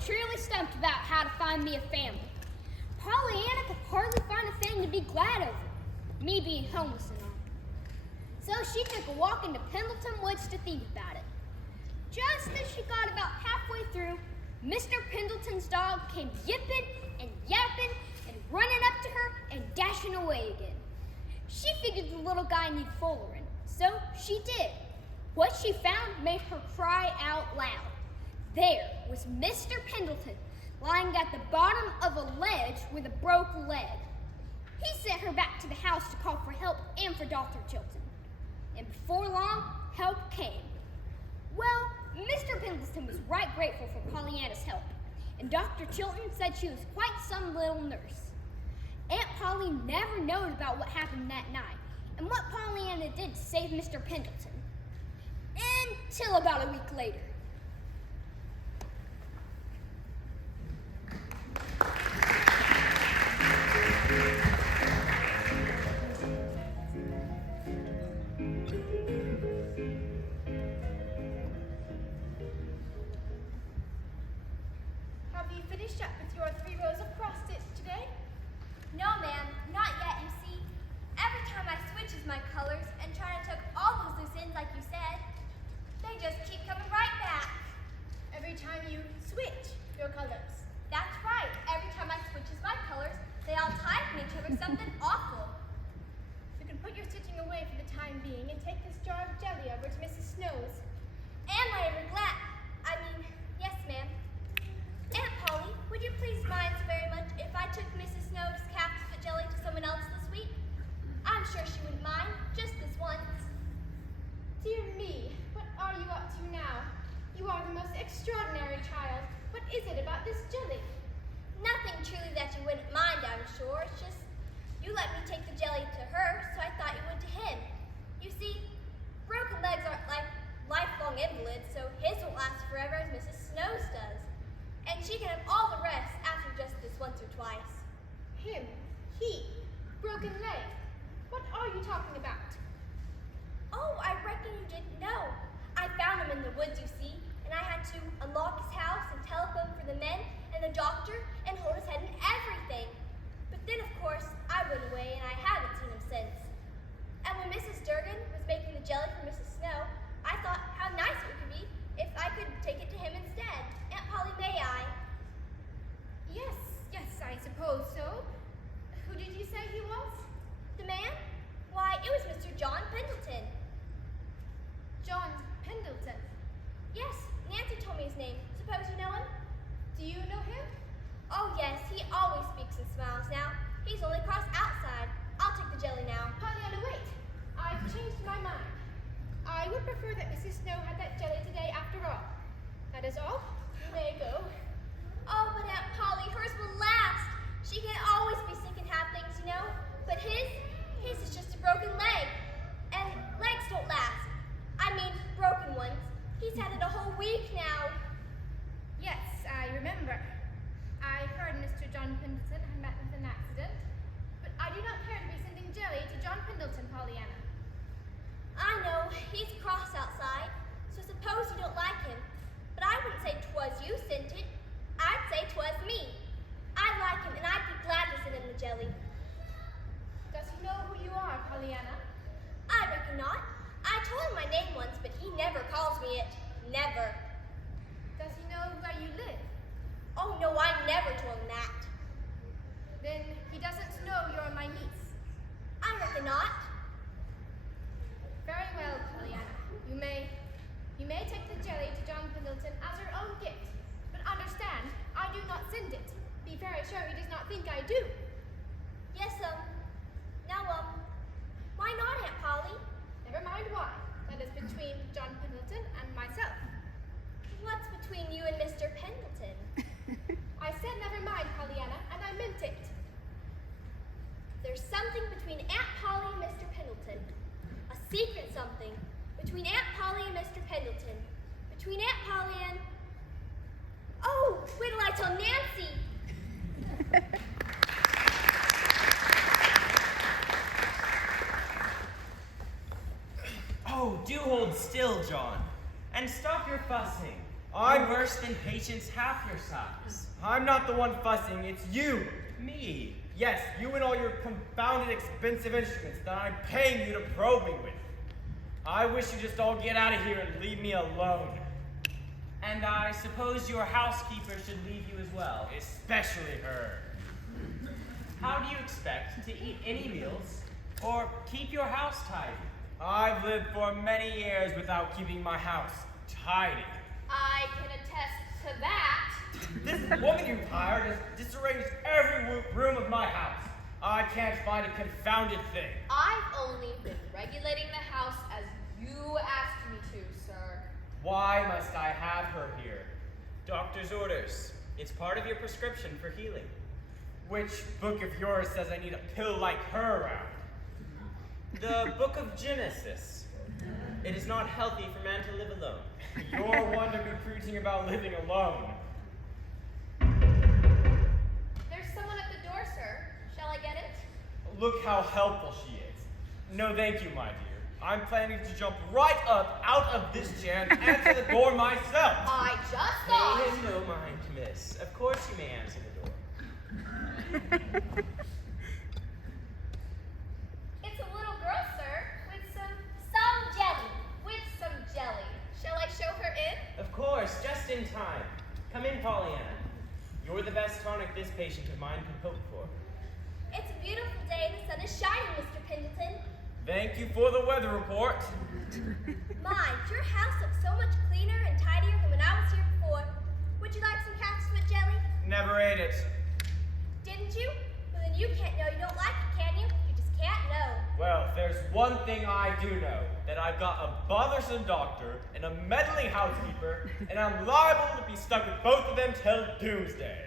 truly stumped about how to find me a family. Pollyanna could hardly find a thing to be glad over, me being homeless and all. So she took a walk into Pendleton Woods to think about it. Just as she got about halfway through, Mr. Pendleton's dog came yipping and yapping and running up to her and dashing away again. She figured the little guy needed following, so she did. What she found made her cry out loud. There was Mr. Pendleton lying at the bottom of a ledge with a broken leg. He sent her back to the house to call for help and for Dr. Chilton. And before long, help came. Well, Mr. Pendleton was right grateful for Pollyanna's help, and Dr. Chilton said she was quite some little nurse. Aunt Polly never knowed about what happened that night and what Pollyanna did to save Mr. Pendleton. Until about a week later. Have you finished up with your 3 rows of cross stitch today? No, ma'am, not yet, you see. Every time I switches my colors and try to tuck all those loose ends like you said, they just keep coming right back. Every time you switch your colors. That's right. Every time I switches my colors, they all tie from each other something awful. You can put your stitching away for the time being and take this jar of jelly over to Mrs. Snow's. And my yes, ma'am. Aunt Polly, would you please mind so very much if I took Mrs. Snow's cactus foot jelly to someone else this week? I'm sure she wouldn't mind, just this once. Dear me, what are you up to now? You are the most extraordinary child. What is it about this jelly? Nothing truly that you wouldn't mind, I'm sure. It's just you let me take the jelly to her, so I thought you would to him. You see, broken legs aren't like lifelong invalids, so his won't last forever as Mrs. Snow's does. And she can have all the rest after just this once or twice. Him, he, broken leg. What are you talking about? Oh, I reckon you didn't know. I found him in the woods, you see, and I had to unlock his house and telephone for the men and the doctor and hold his head and everything. But then, of course, I went away and I haven't seen him since. And when Mrs. Durgan was making the jelly for Mrs. Snow, I thought how nice it would be if I could take it to him instead. Aunt Polly, may I? Yes, I suppose so. Who did you say he was? The man? Why, it was Mr. John Pendleton. John Pendleton. Yes, Nancy told me his name. Suppose you know him? Do you know him? Oh yes, he always speaks and smiles now. He's only cross outside. I'll take the jelly now. Pollyanna, wait. I've changed my mind. I would prefer that Mrs. Snow had that jelly today after all. That is all. You may go. Oh, but Aunt Polly, hers will last. She can always be sick and have things, you know. But his is just a broken leg. And legs don't last. I mean, broken ones. He's had it a whole week now. Yes, I remember. I heard Mr. John Pendleton had met with an accident, but I do not care to be sending jelly to John Pendleton, Pollyanna. I know, he's cross outside, so suppose you don't like him. But I wouldn't say 'twas you sent it. I'd say 'twas me. I like him, and I'd be glad to send him the jelly. Does he know who you are, Pollyanna? I reckon not. I told him my name once, but he never calls me it. Never. Does he know where you live? Oh no, I never told him that. Then he doesn't know you're my niece. I reckon not. Very well, Pollyanna. You may take the jelly to John Pendleton as your own gift. But understand, I do not send it. Be very sure he does not think I do. Yes, why not, Aunt Polly? Never mind why. That is between John Pendleton and myself. What's between you and Mr. Pendleton? I said never mind, Pollyanna, and I meant it. There's something between Aunt Polly and Mr. Pendleton. A secret something. Between Aunt Polly and Mr. Pendleton. Between Aunt Polly and... Oh, wait till I tell Nancy! Oh, do hold still, John. And stop your fussing. I'm worse than patients half your size. I'm not the one fussing, it's you. Me? Yes, you and all your confounded expensive instruments that I'm paying you to probe me with. I wish you just all get out of here and leave me alone. And I suppose your housekeeper should leave you as well. Especially her. How do you expect to eat any meals or keep your house tidy? I've lived for many years without keeping my house tidy. I can attest to that. This woman you hired has disarranged every room of my house. I can't find a confounded thing. I've only been regulating the house as you asked me to, sir. Why must I have her here? Doctor's orders. It's part of your prescription for healing. Which book of yours says I need a pill like her around? The Book of Genesis. It is not healthy for man to live alone. You're one to be preaching about living alone. There's someone at the door, sir. Shall I get it? Look how helpful she is. No thank you, my dear. I'm planning to jump right up out of this chair and answer the door myself. I just Pay thought. him no mind, miss. Of course you may answer the door. It's a little girl, sir, with some Jelly. jelly. Shall I show her in? Of course, just in time. Come in, Pollyanna. You're the best tonic this patient of mine can hope for. It's a beautiful day and the sun is shining, Mr. Pendleton. Thank you for the weather report. My, your house looks so much cleaner and tidier than when I was here before. Would you like some cat's foot jelly? Never ate it. Didn't you? Well, then you can't know you don't like it, can you? You just can't know. Well, there's one thing I do know, that I've got a bothersome doctor and a meddling housekeeper, and I'm liable to be stuck with both of them till doomsday.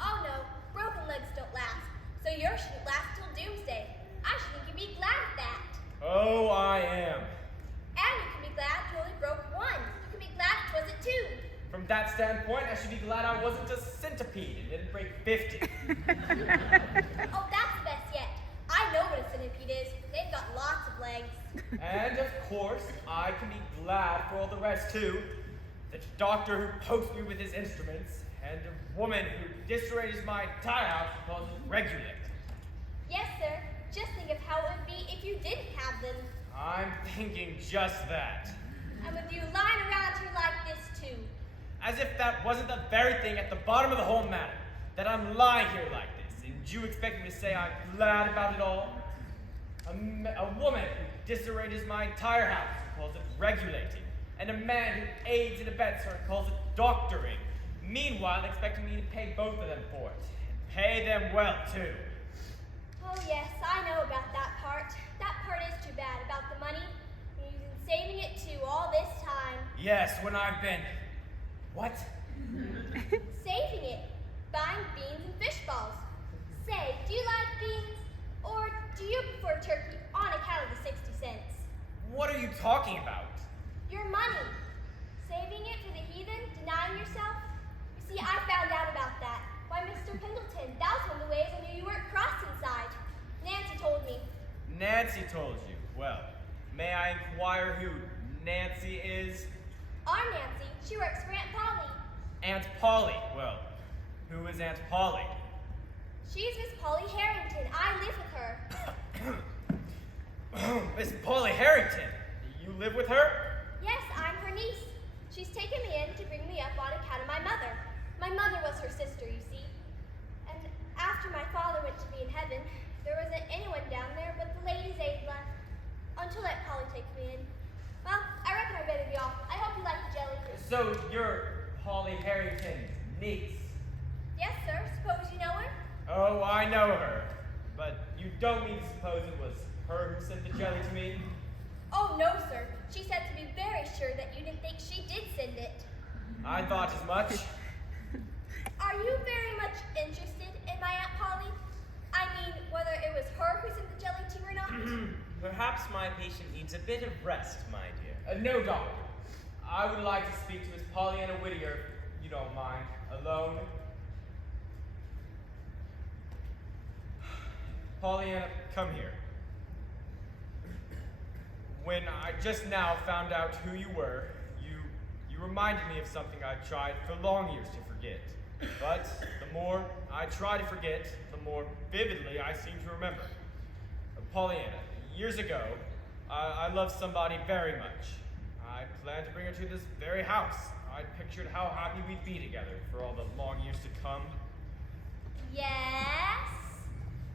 Oh no, broken legs don't last, so yours shouldn't last till doomsday. I should think you'd be glad of that. Oh, I am. And you can be glad you only broke one. You can be glad it wasn't two. From that standpoint, I should be glad I wasn't a centipede and didn't break 50. Oh, that's the best yet. I know what a centipede is. They've got lots of legs. And of course, I can be glad for all the rest too. The doctor who pokes me with his instruments, and a woman who disarranges my entire house and calls it regulate. Yes, sir. Just think of how it would be if you didn't have them. I'm thinking just that. And with you lying around here like this too. As if that wasn't the very thing at the bottom of the whole matter, that I'm lying here like this, and you expect me to say I'm glad about it all? A woman who disarranges my entire house and calls it regulating, and a man who aids and abets her and calls it doctoring, meanwhile expecting me to pay both of them for it, and pay them well too. Oh yes, I know about that part. That part is too bad about the money. You've been saving it too all this time. Yes, when I've been... What? Saving it. Buying beans and fish balls. Say, do you like beans? Or do you prefer turkey on account of the 60 cents? What are you talking about? Your money. Saving it for the heathen, denying yourself? You see, I found out about that. Why, Mr. Pendleton, that was one of the ways I knew you weren't cross inside. Nancy told me. Nancy told you. Well, may I inquire who Nancy is? Our Nancy, she works for Aunt Polly. Aunt Polly. Well, who is Aunt Polly? She's Miss Polly Harrington. I live with her. Miss Polly Harrington. You live with her? Yes, I'm her niece. She's taken me in to bring me up on account of my mother. My mother was her sister, you see. And after my father went to be in heaven, there wasn't anyone down there but the ladies' aid left. Until Aunt Polly takes me in. Well, I reckon I better be off. I hope you like the jelly. So you're Polly Harrington's niece? Yes, sir. Suppose you know her? Oh, I know her. But you don't mean to suppose it was her who sent the jelly to me? Oh, no, sir. She said to be very sure that you didn't think she did send it. I thought as much. Are you very much interested in my Aunt Polly? I mean, whether it was her who sent the jelly to you or not? Perhaps my patient needs a bit of rest, my dear. No, doctor. I would like to speak to Miss Pollyanna Whittier, if you don't mind. Alone. Pollyanna, come here. When I just now found out who you were, you reminded me of something I've tried for long years to forget. But the more I try to forget, the more vividly I seem to remember. Pollyanna, years ago, I loved somebody very much. I planned to bring her to this very house. I pictured how happy we'd be together for all the long years to come. Yes?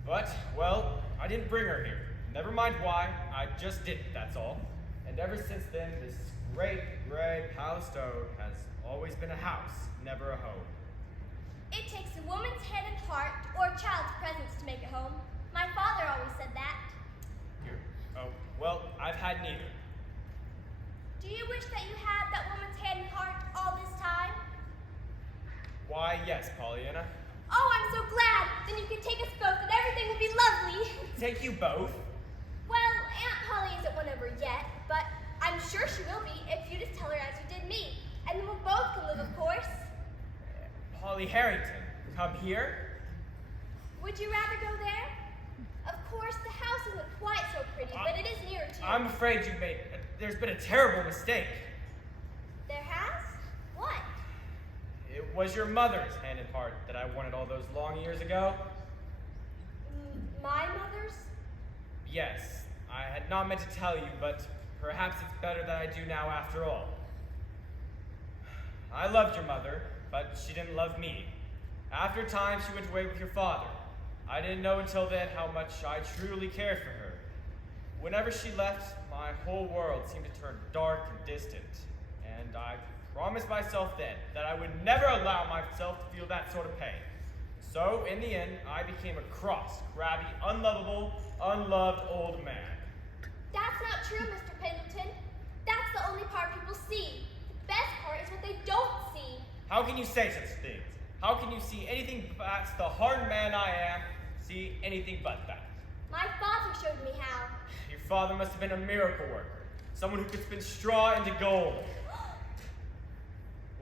But, well, I didn't bring her here. Never mind why, I just didn't, that's all. And ever since then, this great gray palace stone has always been a house, never a home. It takes a woman's head and heart or a child's presence to make a home. My father always said that. Here. Oh, well, I've had neither. Do you wish that you had that woman's head and heart all this time? Why, yes, Pollyanna. Oh, I'm so glad! Then you can take us both and everything will be lovely. Take you both? Well, Aunt Polly isn't one over yet, but I'm sure she will be if you just tell her as you did me. And then we'll both can live, of course. Polly Harrington, come here? Would you rather go there? Of course, the house isn't quite so pretty, but it is nearer to you. I'm afraid there's been a terrible mistake. There has? What? It was your mother's hand and heart that I wanted all those long years ago. My mother's? Yes, I had not meant to tell you, but perhaps it's better that I do now after all. I loved your mother, but she didn't love me. After a time, she went away with your father. I didn't know until then how much I truly cared for her. Whenever she left, my whole world seemed to turn dark and distant, and I promised myself then that I would never allow myself to feel that sort of pain. So, in the end, I became a cross, crabby, unlovable, unloved old man. That's not true, Mr. Pendleton. That's the only part people see. The best part is what they don't see. How can you say such things? How can you see anything past the hard man I am, see anything but that? My father showed me how. Your father must have been a miracle worker, someone who could spin straw into gold.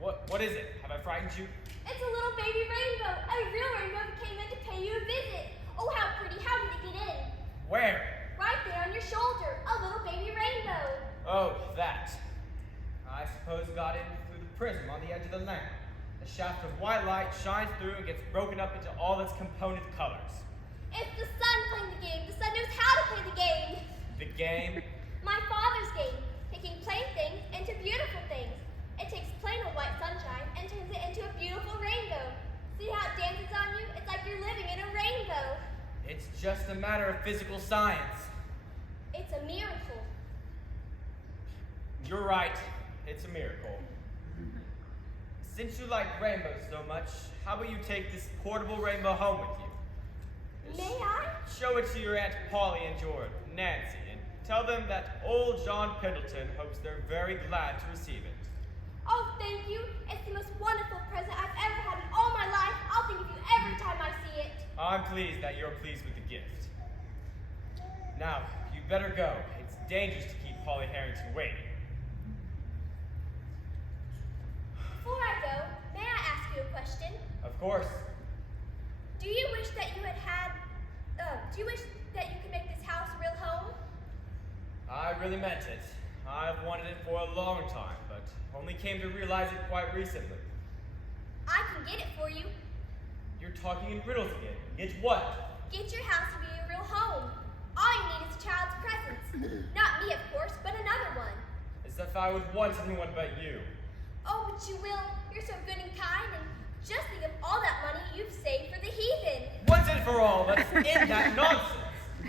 What is it? Have I frightened you? It's a little baby rainbow, a real rainbow that came in to pay you a visit. Oh, how pretty. How did it get in? Where? Right there on your shoulder, a little baby rainbow. Oh, that. I suppose got in through the prism on the edge of the lamp. A shaft of white light shines through and gets broken up into all its component colors. It's the sun playing the game. The sun knows how to play the game. The game? My father's game, taking plain things into beautiful things. It takes plain old white sunshine and turns it into a beautiful rainbow. See how it dances on you? It's like you're living in a rainbow. It's just a matter of physical science. It's a miracle. You're right. It's a miracle. Since you like rainbows so much, how about you take this portable rainbow home with you? May I? Show it to your Aunt Polly and your Nancy, and tell them that old John Pendleton hopes they're very glad to receive it. Oh, thank you. It's the most wonderful present I've ever had in all my life. I'll think of you every time I see it. I'm pleased that you're pleased with the gift. Now, you'd better go. It's dangerous to keep Polly Harrington waiting. Before I go, may I ask you a question? Of course. Do you wish that you do you wish that you could make this house a real home? I really meant it. I've wanted it for a long time, but only came to realize it quite recently. I can get it for you. You're talking in riddles again. Get what? Get your house to be a real home. All you need is a child's presence. Not me, of course, but another one. As if I would want anyone but you. Oh, but you will. You're so good and kind, and just think of all that money you've saved for the heathen. Once and for all, let's end that nonsense.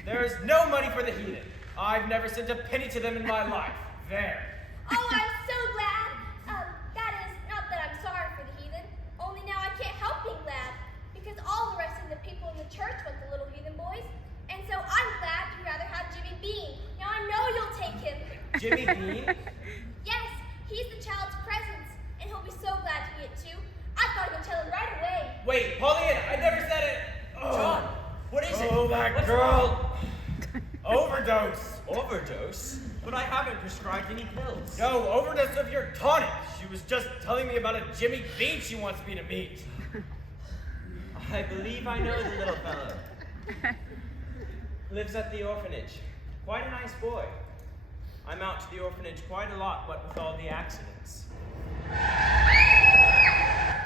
There is no money for the heathen. I've never sent a penny to them in my life. There. Oh, I'm so glad. That is, not that I'm sorry for the heathen. Only now I can't help being glad, because all the rest of the people in the church want the little heathen boys. And so I'm glad you'd rather have Jimmy Bean. Now I know you'll take him. Jimmy Bean? Yes, he's the child's presence, and he'll be so glad to be it too. I've got to go tell him right away. Wait, Pollyanna, I never said it. John, what is it? Oh, that What's girl. Overdose. Overdose? But I haven't prescribed any pills. No, overdose of your tonic. She was just telling me about a Jimmy Bean she wants me to meet. I believe I know the little fellow. Lives at the orphanage. Quite a nice boy. I'm out to the orphanage quite a lot, what with all the accidents.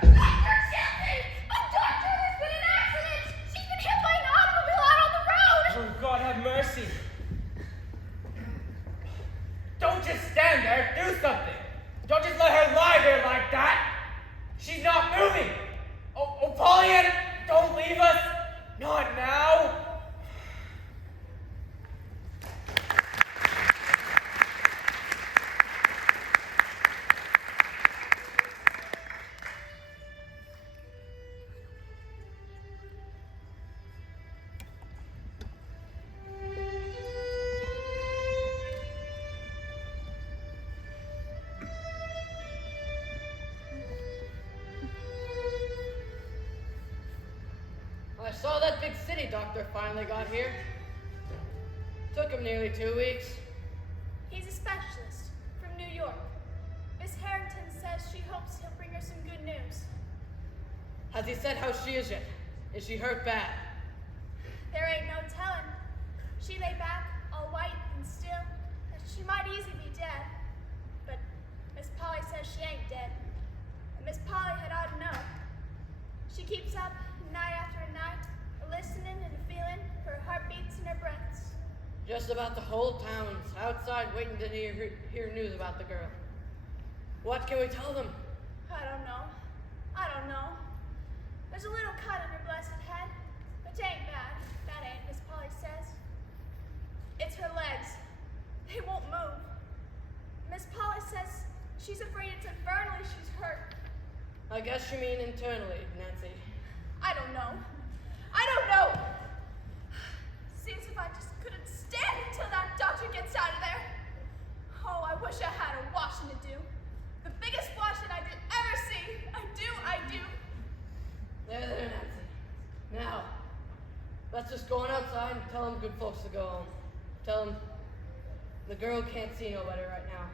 Dr. Chelsea! A doctor has been in an accident! She's been hit by an automobile out on the road! Oh, God have mercy. Don't just stand there. Do something. Don't just let her lie there like that. She's not moving. Oh, Pollyanna, don't leave us. Not now. I saw that big city doctor finally got here. Took him nearly 2 weeks. He's a specialist from New York. Miss Harrington says she hopes he'll bring her some good news. Has he said how she is yet? Is she hurt bad? There ain't no telling. She lay back, all white and still, and she might easily be dead. But Miss Polly says she ain't dead. And Miss Polly had ought to know. She keeps up night after night, listening and feeling for her heartbeats and her breaths. Just about the whole town's outside waiting to hear news about the girl. What can we tell them? I don't know. There's a little cut on her blessed head, but it ain't bad. That ain't, Miss Polly says. It's her legs. They won't move. Miss Polly says she's afraid it's infernally she's hurt. I guess you mean internally, Nancy. I don't know. Seems if I just couldn't stand until that doctor gets out of there. Oh, I wish I had a washing to do. The biggest washing I did ever see. I do. There, Nancy. Now, let's just go on outside and tell them good folks to go home. Tell them the girl can't see no better right now.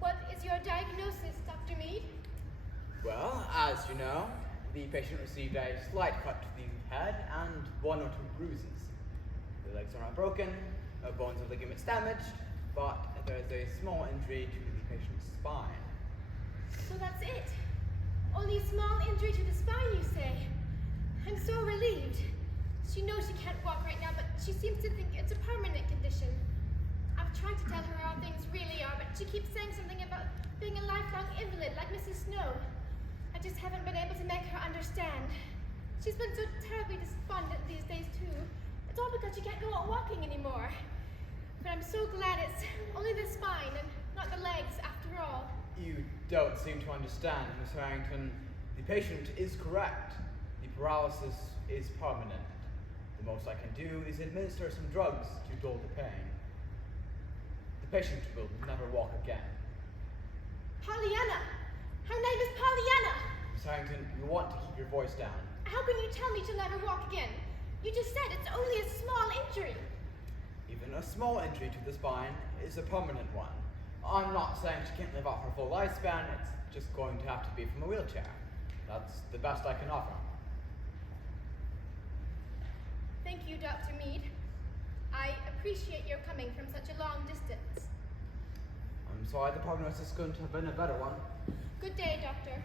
What is your diagnosis, Dr. Mead? Well, as you know, the patient received a slight cut to the head and 1 or 2 bruises. The legs are not broken, no bones or ligaments damaged, but there is a small injury to the patient's spine. So that's it? Only a small injury to the spine, you say? I'm so relieved. She knows she can't walk right now, but she seems to think it's a permanent condition. I've tried to tell her how things really are, but she keeps saying something about being a lifelong invalid like Mrs. Snow. I just haven't been able to make her understand. She's been so terribly despondent these days, too. It's all because she can't go out walking anymore. But I'm so glad it's only the spine and not the legs, after all. You don't seem to understand, Miss Harrington. The patient is correct. The paralysis is permanent. The most I can do is administer some drugs to dull the pain. The patient will never walk again. Pollyanna! Her name is Pollyanna! Miss Harrington, you want to keep your voice down. How can you tell me she'll never walk again? You just said it's only a small injury. Even a small injury to the spine is a permanent one. I'm not saying she can't live out her full lifespan, it's just going to have to be from a wheelchair. That's the best I can offer. Thank you, Dr. Mead. I appreciate your coming from such a long distance. I'm sorry the prognosis couldn't have been a better one. Good day, Doctor.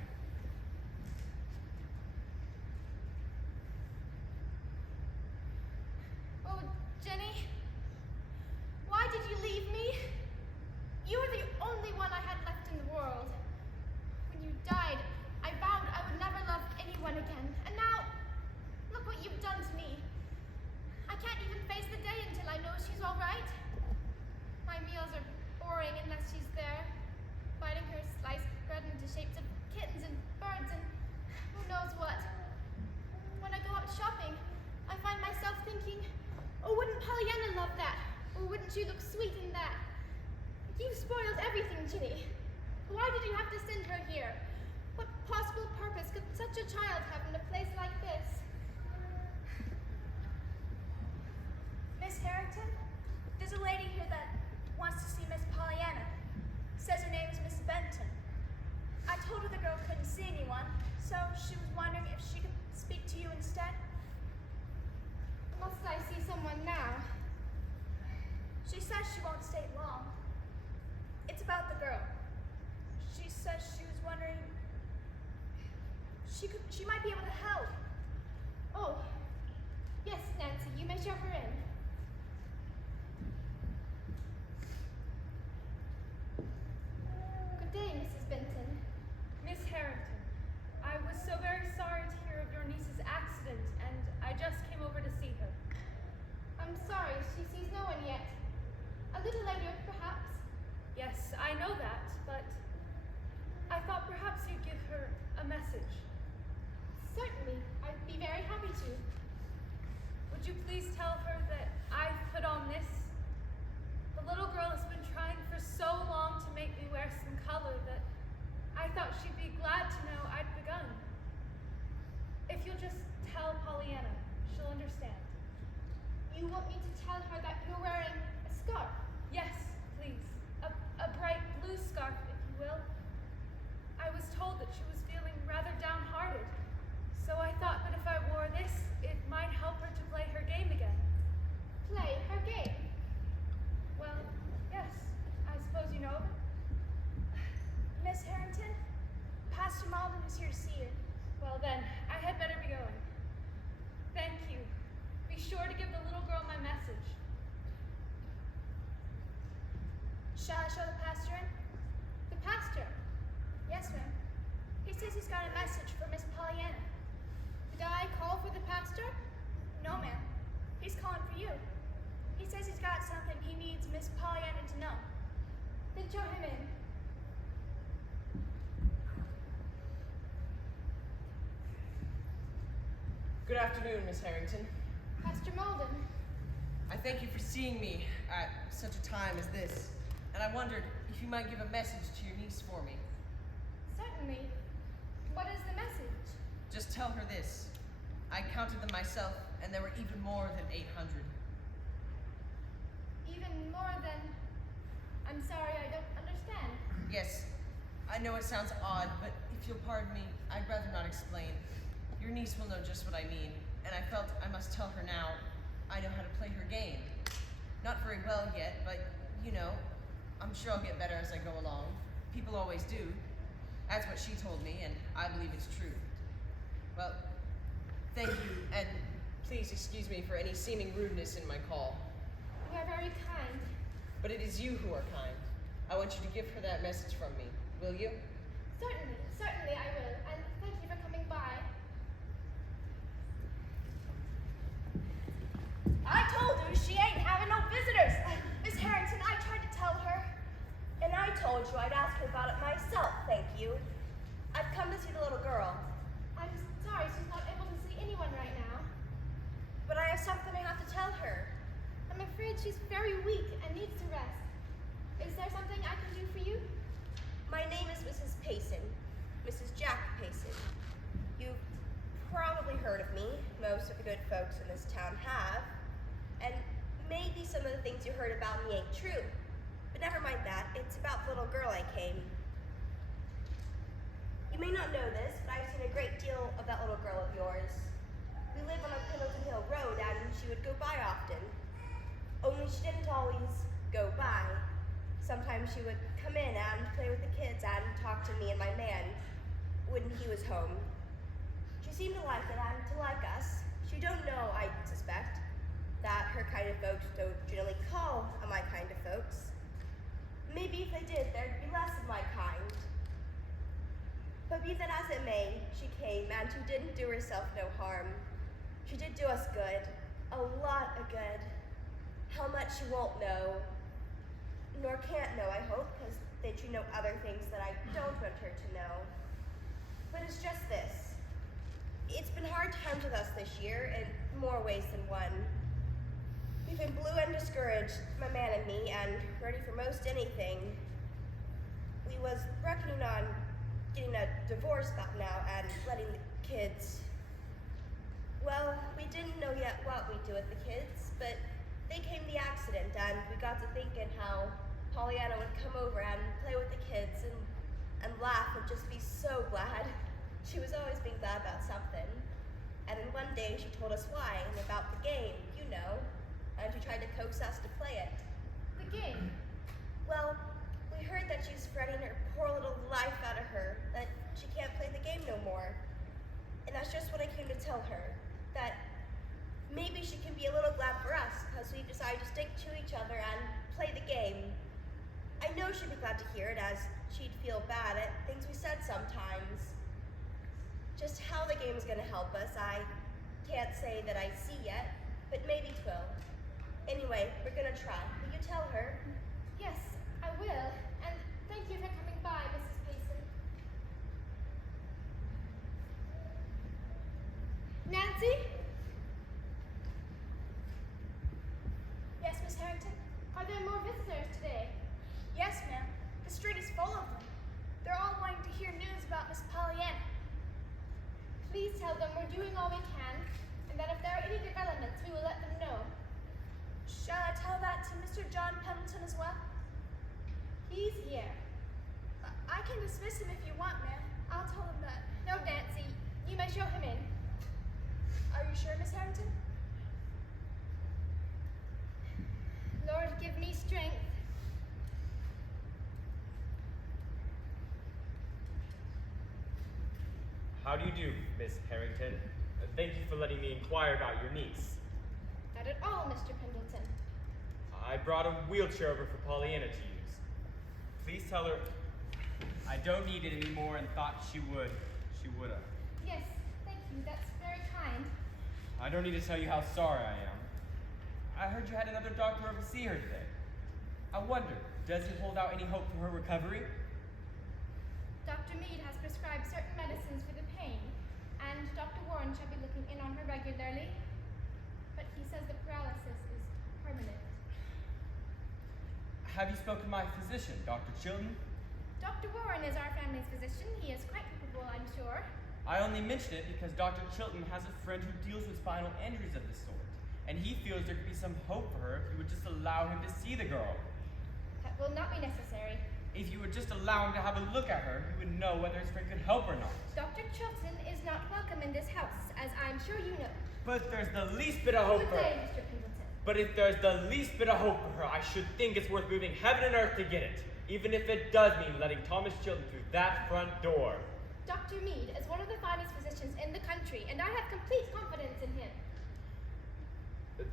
Oh, Jenny, why did you leave me? You were the only one I had left in the world. When you died, I vowed I would never love anyone again. And now, look what you've done to me. I can't even face the day until I know she's all right. My meals are boring unless she's there, biting her sliced bread into shapes of kittens and birds and who knows what. When I go out shopping, I find myself thinking, oh, wouldn't Pollyanna love that? Or wouldn't she look sweet in that? You've spoiled everything, Ginny. Why did you have to send her here? What possible purpose could such a child have in a place like this? Miss Harrington, there's a lady here that wants to see Miss Pollyanna. Says her name is Miss Benton. I told her the girl couldn't see anyone, so she was wondering if she could speak to you instead. Must I see someone now? She says she won't stay long. It's about the girl. She says she was wondering she might be able to help. Oh, yes, Nancy, you may show her in. Good day, Mrs. Benton. Miss Harrington, I was so very sorry to hear of your niece's accident, and I just came over to see her. I'm sorry, she sees no one yet. A little later, perhaps. Yes, I know that, but I thought perhaps you'd give her a message. Certainly, I'd be very happy to. Would you please tell her that I've put on this? The little girl has been trying for so long to make me wear some color that I thought she'd be glad to know I'd begun. If you'll just tell Pollyanna, she'll understand. You want me to tell her that you're wearing a scarf? Yes, please. A bright blue scarf, if you will. I was told that she was feeling rather downhearted, so I thought that if I wore this, it might help her to play her game again. Play her game? Well, yes, I suppose you know of it. Miss Harrington, Pastor Malden is here to see you. Well then, I had better be going. Thank you. Be sure to give the little girl my message. Shall I show the pastor in? The pastor? Yes, ma'am. He says he's got a message for Miss Pollyanna. Did I call for the pastor? No, ma'am. He's calling for you. He says he's got something he needs Miss Pollyanna to know. Then show him in. Good afternoon, Miss Harrington. Pastor Malden. I thank you for seeing me at such a time as this, and I wondered if you might give a message to your niece for me. Certainly. What is the message? Just tell her this. I counted them myself, and there were even more than 800. Even more than... I'm sorry, I don't understand. Yes, I know it sounds odd, but if you'll pardon me, I'd rather not explain. Your niece will know just what I mean, and I felt I must tell her now I know how to play her game. Not very well yet, but, you know, I'm sure I'll get better as I go along. People always do. That's what she told me, and I believe it's true. Well, thank you, and please excuse me for any seeming rudeness in my call. You are very kind. But it is you who are kind. I want you to give her that message from me, will you? Certainly I will, and thank you for coming by. I told her she ain't having no visitors. Miss Harrington, I tried to tell her. And I told you I'd ask her about it myself, thank you. I've come to see the little girl, I'm sorry she's not able to see anyone right now. but I have something I have to tell her. I'm afraid she's very weak and needs to rest. Is there something I can do for you? My name is Mrs. Payson, Mrs. Jack Payson. You've probably heard of me. Most of the good folks in this town have. And maybe some of the things you heard about me ain't true. But never mind that. It's about the little girl I came. You may not know this, but I've seen a great deal of that little girl of yours. We live on a Pendleton Hill Road, and she would go by often. Only she didn't always go by. Sometimes she would come in and play with the kids and talk to me and my man when he was home. She seemed to like it and to like us. She don't know, I suspect, that her kind of folks don't generally call my kind of folks. Maybe if they did, there'd be less of my kind. But be that as it may, she came and she didn't do herself no harm. She did do us good, a lot of good. How much you won't know, nor can't know, I hope, because that you know other things that I don't want her to know. But it's just this. It's been hard times with us this year in more ways than one. We've been blue and discouraged, my man and me, and ready for most anything. We was reckoning on getting a divorce about now and letting the kids. Well, we didn't know yet what we'd do with the kids, but they came the accident and we got to thinking how Pollyanna would come over and play with the kids and laugh and just be so glad. She was always being glad about something. And then one day she told us why and about the game, you know, and she tried to coax us to play it. The game. Well, we heard that she's fretting her poor little life out of her, that she can't play the game no more. And that's just what I came to tell her, that maybe she can be a little glad for us, because we've decided to stick to each other and play the game. I know she'd be glad to hear it, as she'd feel bad at things we said sometimes. Just how the game is going to help us, I can't say that I see yet, but maybe 'twill. Anyway, we're going to try. Will you tell her? Yes, I will. And thank you for coming by, Mrs. Payson. Nancy? Yes, Miss Harrington? Are there more visitors today? Yes, ma'am. The street is full of them. They're all wanting to hear news about Miss Pollyanna. Please tell them we're doing all we can, and that if there are any developments, we will let them know. Shall I tell that to Mr. John Pendleton as well? He's here. I can dismiss him if you want, ma'am. I'll tell him that. No, Nancy, you may show him in. Are you sure, Miss Harrington? Lord, give me strength. How do you do, Miss Harrington? Thank you for letting me inquire about your niece. Not at all, Mr. Pendleton. I brought a wheelchair over for Pollyanna to use. Please tell her I don't need it anymore and thought she would. She would have. Yes, thank you. That's very kind. I don't need to tell you how sorry I am. I heard you had another doctor over to see her today. I wonder, does he hold out any hope for her recovery? Dr. Mead has prescribed certain medicines for the pain, and Dr. Warren shall be looking in on her regularly. But he says the paralysis is permanent. Have you spoken to my physician, Dr. Chilton? Dr. Warren is our family's physician. He is quite capable, I'm sure. I only mention it because Dr. Chilton has a friend who deals with spinal injuries of this sort, and he feels there could be some hope for her if you would just allow him to see the girl. That will not be necessary. If you would just allow him to have a look at her, he would know whether his friend could help or not. Dr. Chilton is not welcome in this house, as I'm sure you know. But there's the least bit of hope Good for day, her. Mr. Pendleton. But if there's the least bit of hope for her, I should think it's worth moving heaven and earth to get it, even if it does mean letting Thomas Chilton through that front door. Dr. Mead is one of the finest physicians in the country, and I have complete confidence in him.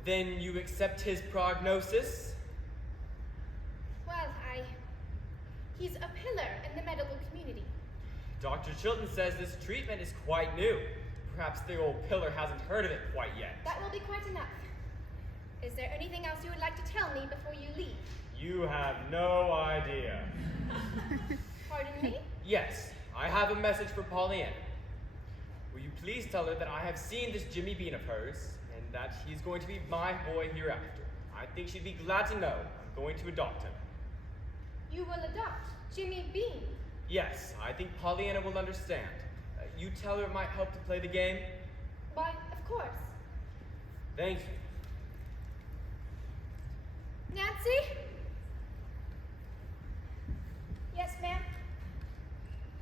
Then you accept his prognosis? Well, he's a pillar in the medical community. Dr. Chilton says this treatment is quite new. Perhaps the old pillar hasn't heard of it quite yet. That will be quite enough. Is there anything else you would like to tell me before you leave? You have no idea. Pardon me? Yes, I have a message for Pollyanna. Will you please tell her that I have seen this Jimmy Bean of hers, and that he's going to be my boy hereafter. I think she'd be glad to know I'm going to adopt him. You will adopt Jimmy Bean. Yes, I think Pollyanna will understand. You tell her it might help to play the game? Why, of course. Thank you. Nancy? Yes, ma'am.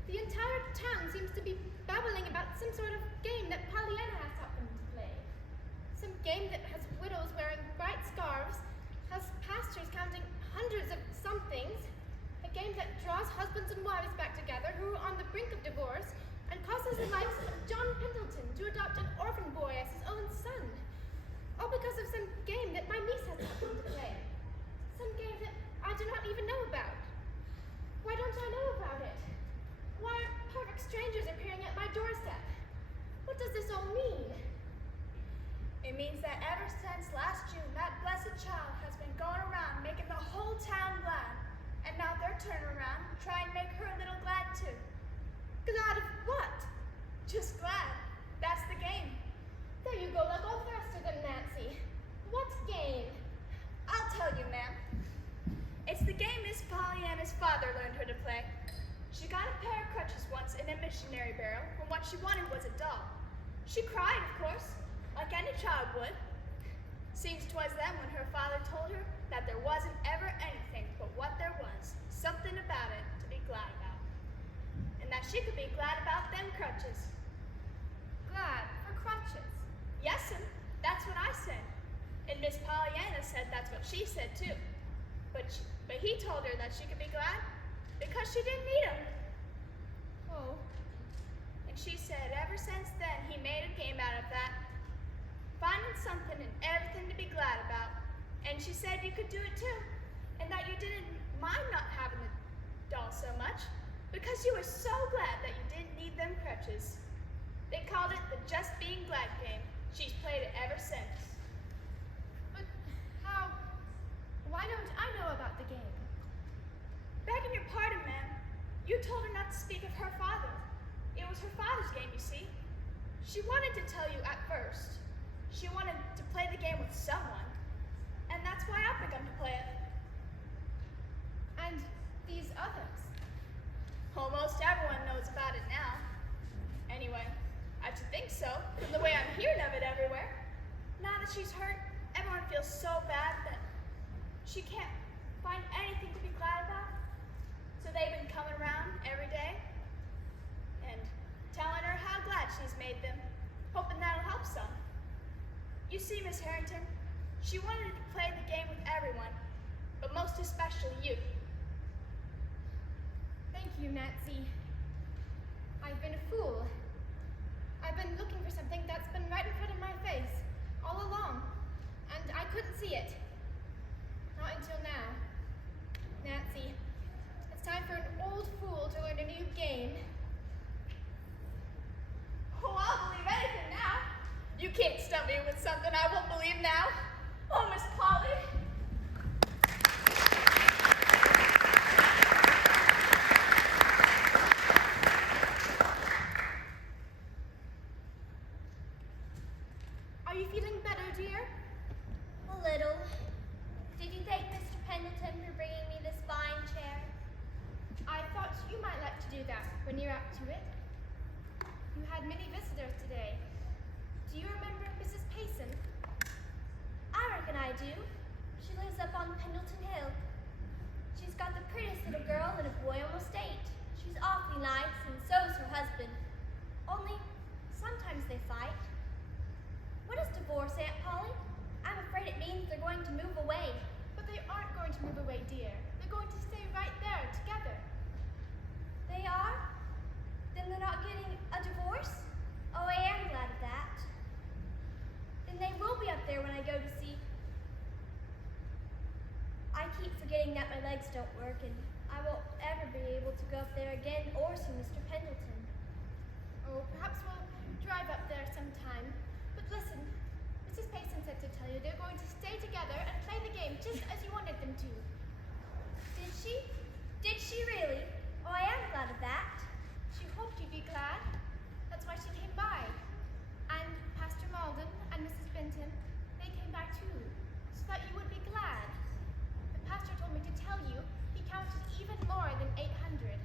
The entire town seems to be babbling about some sort of game that Pollyanna has taught them to play. Some game that has widows wearing bright scarves, has pastors counting hundreds of somethings, a game that draws husbands and wives back together who are on the brink of divorce, and causes the likes of John Pendleton to adopt an orphan boy as his own son. All because of some game that my niece has taught them to play. Some game that I do not even know about. Why don't I know about it? Why are perfect strangers appearing at my doorstep? What does this all mean? It means that ever since last June, that blessed child has been going around making the whole town glad. And now they're turning around, trying to make her a little glad too. Glad of what? Just glad. That's the game. There you go, like all the rest of them, Nancy. What game? I'll tell you, ma'am. It's the game Miss Pollyanna's father learned her to play. She got a pair of crutches once in a missionary barrel when what she wanted was a doll. She cried, of course, like any child would. Seems 'twas then when her father told her that there wasn't ever anything but what there was, something about it to be glad about. And that she could be glad about them crutches. Glad for crutches. she said too. But he told her that she could be glad because she didn't need him. Oh, And she said ever since then he made a game out of that, finding something and everything to be glad about. And she said you could do it too, and that you didn't mind not having the doll so much because you were so glad that you didn't need them crutches. They called it the Just Being Glad game. She's played it ever since. but how? Why don't I know about the game? Begging your pardon, ma'am. You told her not to speak of her father. It was her father's game, you see. She wanted to tell you at first. She wanted to play the game with someone. And that's why I've begun to play it. And these others? Almost everyone knows about it now. Anyway, I should think so, from the way I'm hearing of it everywhere. Now that she's hurt, everyone feels so bad that she can't find anything to be glad about. So they've been coming around every day and telling her how glad she's made them, hoping that'll help some. You see, Miss Harrington, she wanted to play the game with everyone, but most especially you. Thank you, Nancy. I've been a fool. I've been looking for something that's been right in front of my face all along, and I couldn't see it. Not until now. Nancy, it's time for an old fool to learn a new game. Oh, I'll believe anything now. You can't stump me with something I won't believe now. Oh, Miss Polly. Are you feeling better, dear? A little. Did you thank Mr. Pendleton for bringing me this fine chair? I thought you might like to do that when you're up to it. You had many visitors today. Do you remember Mrs. Payson? I reckon I do. She lives up on Pendleton Hill. She's got the prettiest little girl and a boy almost 8. She's awfully nice, and so's her husband. Only, sometimes they fight. What is divorce, Aunt Polly? I'm afraid it means they're going to move away. But they aren't going to move away, dear. They're going to stay right there together. They are? Then they're not getting a divorce? Oh, I am glad of that. Then they will be up there when I go to see. I keep forgetting that my legs don't work, and I won't ever be able to go up there again or see Mr. Pendleton. Oh, perhaps we'll drive up there sometime. But listen, Mrs. Payson said to tell you they're going to stay together and play the game just as you wanted them to. Did she? Did she really? Oh, I am glad of that. She hoped you'd be glad. That's why she came by. And Pastor Malden and Mrs. Benton, they came back too, so that you would be glad. The pastor told me to tell you he counted even more than 800.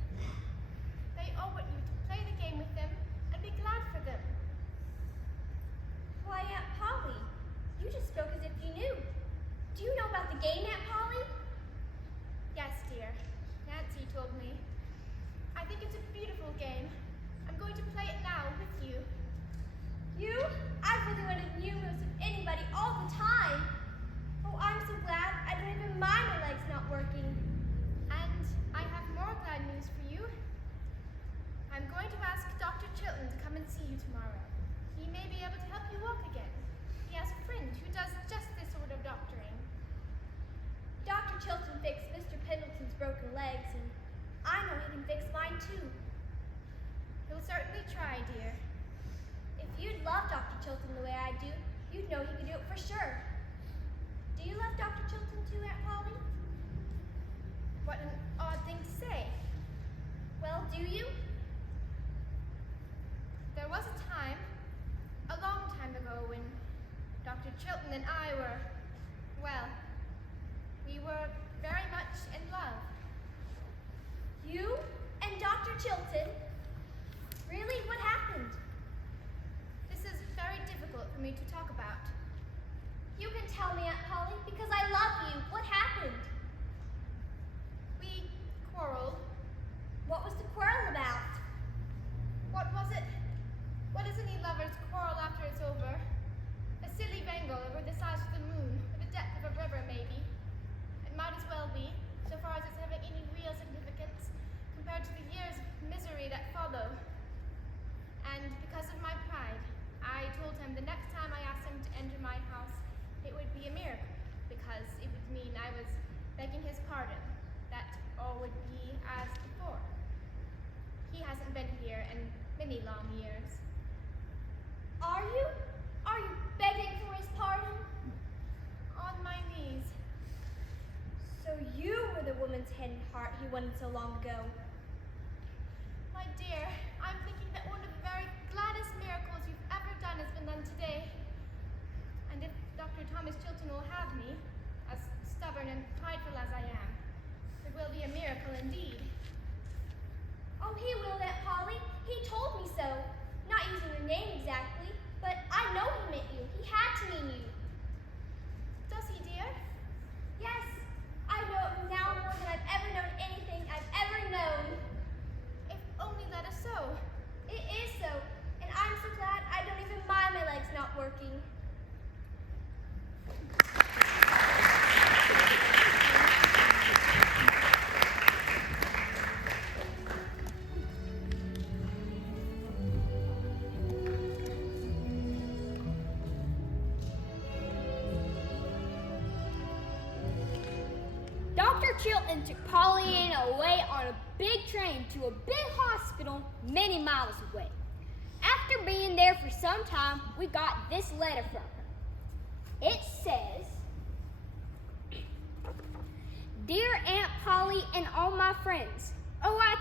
They all want you to play the game with them and be glad for them. Why, Aunt Polly, you just spoke as if you knew. Do you know about the game, Aunt Polly? Yes, dear. Nancy told me. I think it's a beautiful game. I'm going to play it now with you. You? I really wanted you most of anybody all the time. Oh, I'm so glad I don't even mind my legs not working. And I have more glad news for you. I'm going to ask Dr. Chilton to come and see you tomorrow. He may be able to help you walk again. He has a friend who does just this sort of doctoring. Dr. Chilton fixed Mr. Pendleton's broken legs, and I know he can fix mine too. He'll certainly try, dear. If you'd love Dr. Chilton the way I do, you'd know he could do it for sure. Do you love Dr. Chilton too, Aunt Polly? What an odd thing to say. Well, do you? There was a time, a long time ago, when Dr. Chilton and I were, well, we were very much in love. You and Dr. Chilton? Really? What happened? This is very difficult for me to talk about. You can tell me, Aunt Polly, because I love you. What happened? We quarreled. What was the quarrel about? What was it? What does any lovers quarrel after it's over? A silly wrangle over the size of the moon or the depth of a river you were the woman's hand and heart he wanted so long ago. My dear, I'm thinking that one of the very gladdest miracles you've ever done has been done today. And if Dr. Thomas Chilton will have me, as stubborn and prideful as I am, it will be a miracle indeed. Oh, he will, Aunt Polly. He told me so. Not using your name exactly, but I know he meant you. He had to mean you. Does he, dear? Yes, I know it now more than I've ever known anything I've ever known. If only that is so. It is so, and I'm so glad I don't even mind my legs not working. Dr. Chilton took Pollyanna away on a big train to a big hospital many miles away. After being there for some time, we got this letter from her. It says, "Dear Aunt Polly and all my friends, oh, I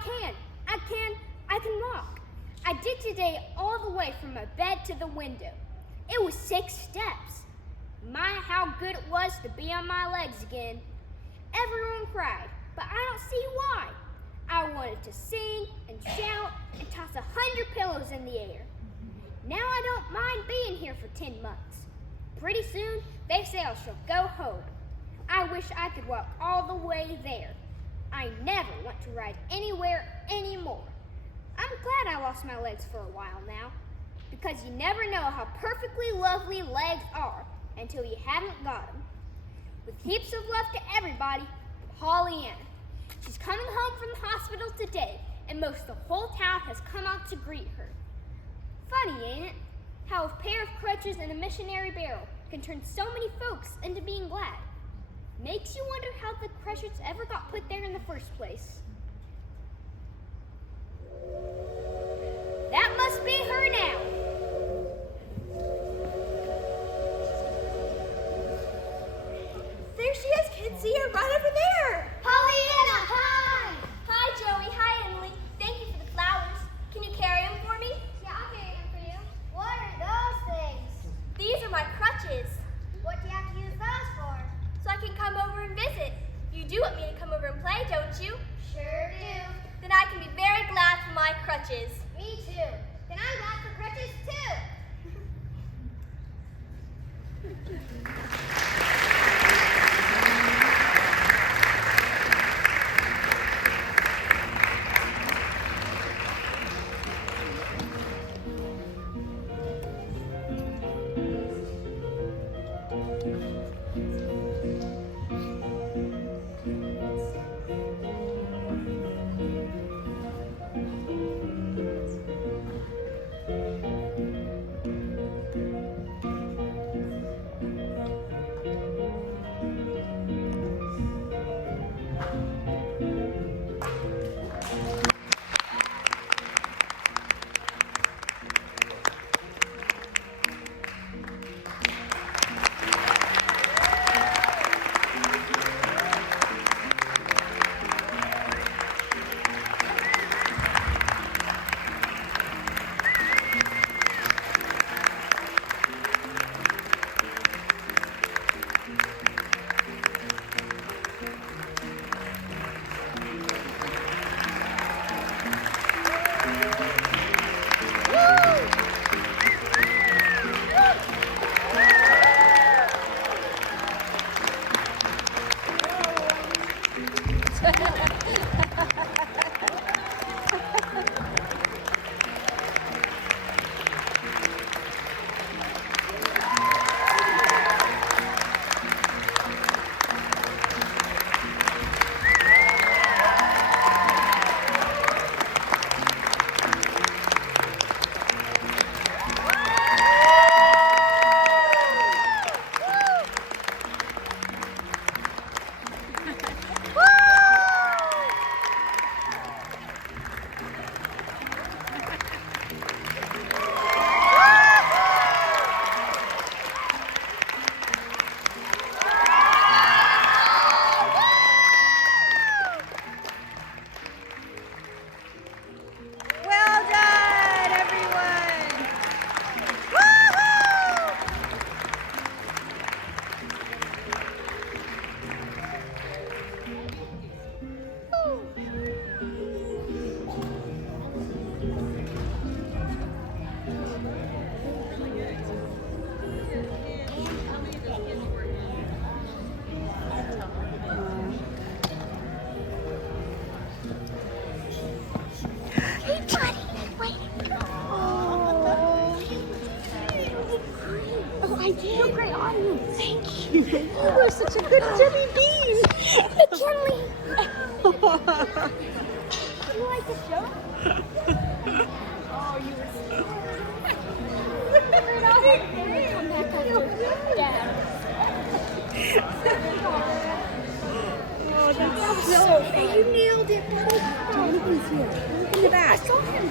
can walk. I did today all the way from my bed to the window. It was 6 steps. My, how good it was to be on my legs again. Everyone cried, but I don't see why. I wanted to sing and shout and toss 100 pillows in the air. Now I don't mind being here for 10 months. Pretty soon, they say I shall go home. I wish I could walk all the way there. I never want to ride anywhere anymore. I'm glad I lost my legs for a while now, because you never know how perfectly lovely legs are until you haven't got them. With heaps of love to everybody, Pollyanna. She's coming home from the hospital today, and most of the whole town has come out to greet her. Funny, ain't it? How a pair of crutches and a missionary barrel can turn so many folks into being glad. Makes you wonder how the crutches ever got put there in the first place. That must be her now. There she is, kids. See her right over there. Pollyanna, hi. Hi, Joey. Hi, Emily. Thank you for the flowers. Can you carry them for me? Yeah, I'll carry them for you. What are those things? These are my crutches, What do you have to use those for? so I can come over and visit. You do want me to come over and play, don't you? Sure do. Then I can be very glad for my crutches. Me too. Then I'm glad for crutches too. You were such a good Jimmy Bean. McKinley! You like the show? Oh, you were so come back after Dad. Oh, that's So you nailed it, buddy. Jonathan's here. Look at that. I saw him.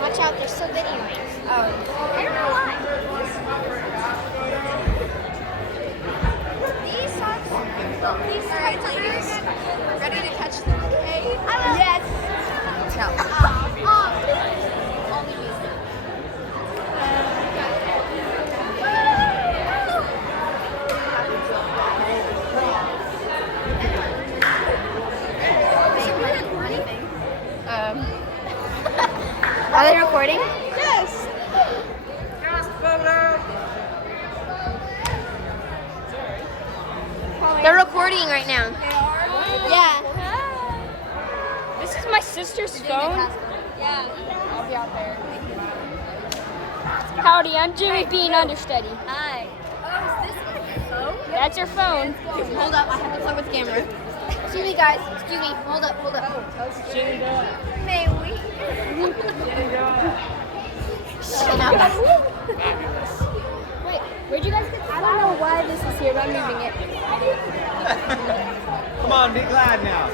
Watch out, they're still videoing. Oh. I don't know why. These socks, these tight ladies, ready to catch the bouquet? Yes. No. Only me. Are they recording? Yes. They're recording right now. Yeah. This is my sister's phone. Yeah. I'll be out there. Howdy, I'm Jimmy Bean, understudy. Hi. Oh, is this my phone? That's your phone. Hold up, I have to plug with the camera. Excuse me, guys. Excuse me. Hold up. May we? Shut up. Wait, where'd you guys get this? I don't know why this is here, but I'm moving it. Come on, be glad now.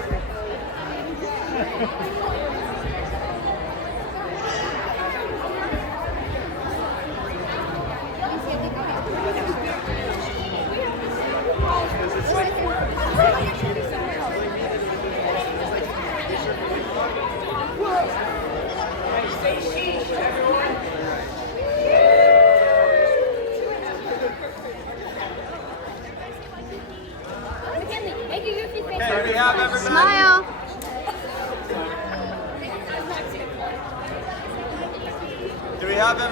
McKinley, make a goofy face. Okay, we have everybody. Smile. Do we have everybody?